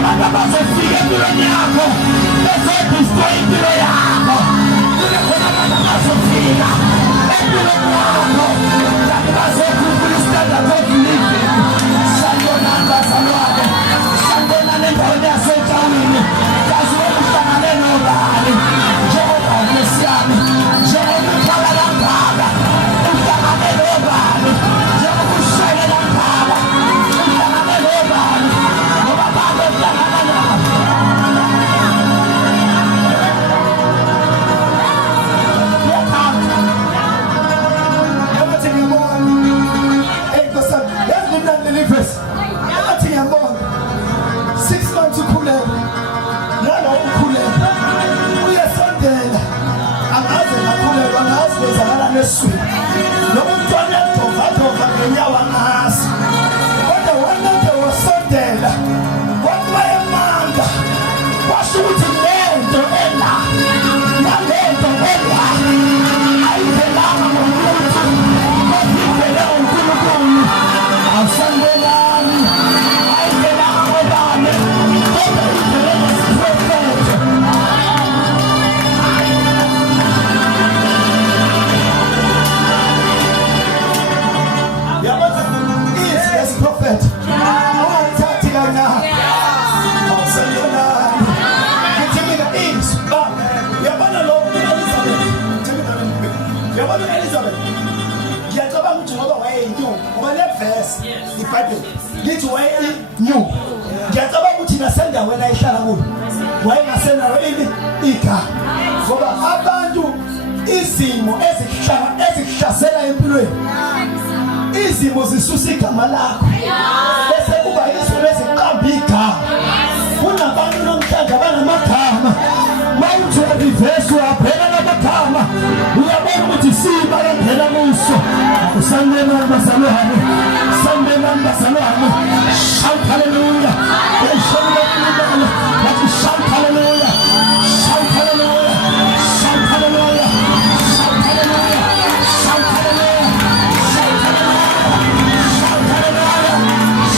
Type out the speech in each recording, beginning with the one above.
abantu abazofika empilweni yakho bezodestroy impilo yakho. Kube khona abantu abazofika empilweni yakho kanti bazokhuphula istandard of living. Sanibonani bazalwane, sanibonani endaweni yaseTawini. Kazi uhlangane nobani njengoba uMesiyami, njengoba uhlala kangaka uhlangane nobani, njengoba ushayela kangaka uhlangane nobani, ngoba abantu uhlangana nabo. Ezikuhlasela empilweni izimo zisusa igama lakho bese kuba izimo eziqamba igama. Kunabantu namhlanje abanamagama mawuthi reverse uyabheka namagama uyabona ukuthi siba yendlela kuso. Usanibonani bazalwane, sanibonani bazalwane, shout hallelujah. Shout hallelujah, shout hallelujah, shout hallelujah, shout hallelujah, shout hallelujah, shout hallelujah, shout hallelujah,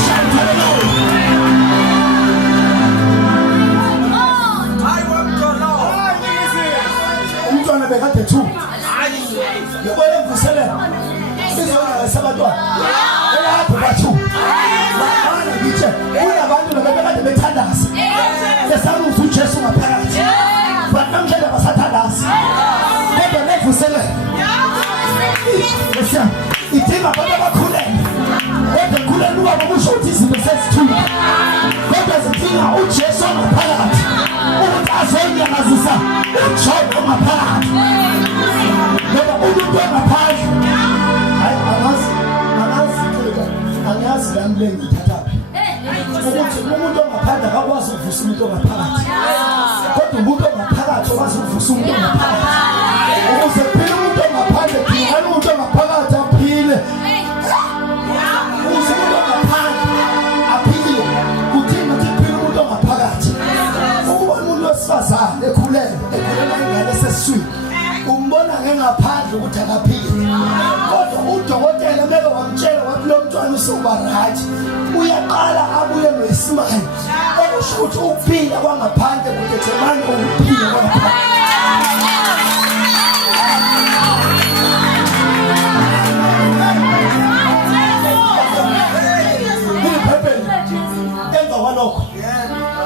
shout hallelujah. I want to know. Umntwana bekade thu. Yabona mvuselelo. Sizona sabatwana. Elapho bathu. Bana ngithi kunabantu labekade bethandaza. Besamu uJesu ngaphakathi. Banamhlanje basathandaza. Kodwa nevuselelo. Yesa. Ithima abantu abakhulene. Kodwa khulelwa ngokusho ukuthi izinto sesithuka. Kodwa zidinga uJesu ngaphakathi. Ukuthi azonyakazisa uJobe ngaphakathi. Ngoba umuntu ongaphandle hayi angazi lamle ngithathaphi. Ukuthi umuntu ongaphandle akakwazi ukuvusa umuntu ongaphakathi. Kodwa umuntu ongaphakathi okwazi ukuvusa umuntu ongaphakathi. Ukuze phela umuntu ongaphandle phela umuntu ongaphakathi aphile. Ukuze umuntu ongaphandle aphile kudinga ukuthi phela umuntu ongaphakathi. Ukuba umuntu wesifazane ekhulelwe ingane sesiswini umbona ngengaphandle ukuthi akaphile. Kodwa udokotela meke wamtshela wathi lo mntwana usuba right, uyaqala abuye noyisimane okusho ukuthi ukuphila kwangaphandle kudetermine ukuphila kwangaphandle. Emva kwalokho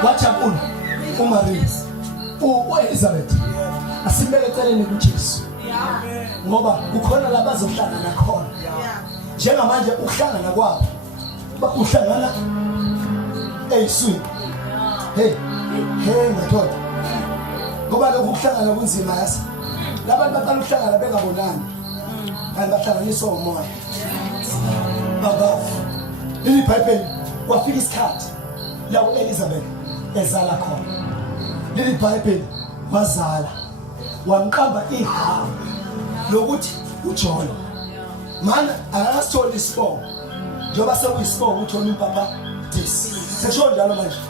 wajabula uMaria uElizabeth asimbeke eceleni kuJesu ngoba kukhona la bazohlangana khona. Njengamanje ukuhlangana kwabo bakuhlangana eyiswini. Hey ngathola ngoba lokhu ukuhlangana kunzima yasa. Labantu baqala ukuhlangana bengabonani kanti bahlanganiswa umoya. Baba iBhayibheli kwafika isikhathi la uElizabeth ezala khona. Leli Bhayibheli wazala wamqamba igama lokuthi uJohn. Mana akasitholi isibongo njengoba sekuyisibongo uJohn umpapa this. Sesho njalo manje.